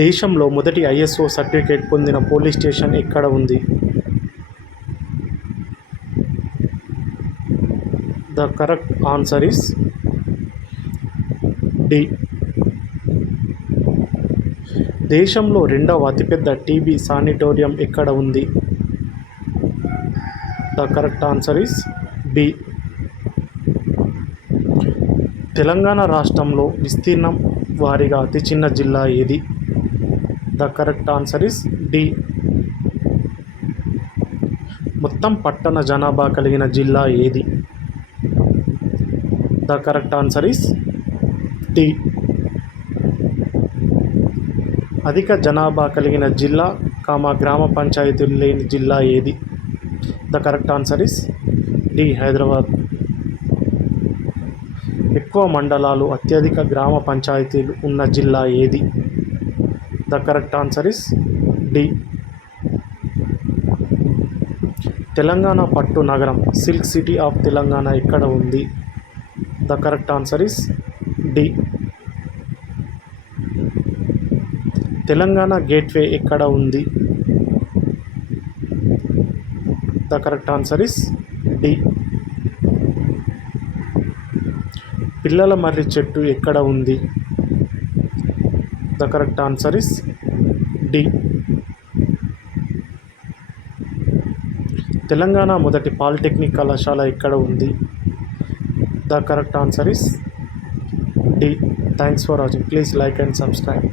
దేశంలో మొదటి ISO certificate పొందిన పోలీస్ స్టేషన్ ఎక్కడ ఉంది? The correct answer is D. దేశంలో రెండవ అతిపెద్ద టీబీ శానిటోరియం ఎక్కడ ఉంది? The correct answer is B. Telangana రాష్ట్రంలో విస్తీర్ణం వారీగా అతి చిన్న జిల్లా ఏది? The correct answer is D. మొత్తం పట్టణ జనాభా కలిగిన జిల్లా ఏది? The correct answer is D. అధిక జనాభా కలిగిన జిల్లా గ్రామ పంచాయతీలు లేని జిల్లా ఏది? The correct answer is D. Hyderabad. ఎక్కువ మండలాలు అత్యధిక గ్రామ పంచాయతీలు ఉన్న జిల్లా ఏది? The correct answer is D. Telangana పట్టు నగరం సిల్క్ సిటీ ఆఫ్ తెలంగాణ ఎక్కడ ఉంది? The correct answer is D. Telangana gateway ఎక్కడ ఉంది? The correct answer is D. పిల్లల మర్రి చెట్టు ఎక్కడ ఉంది? The correct answer is D. Telangana మొదటి పాలిటెక్నిక్ కళాశాల ఎక్కడ ఉంది? The correct answer is D. Thanks for watching. Please like and subscribe.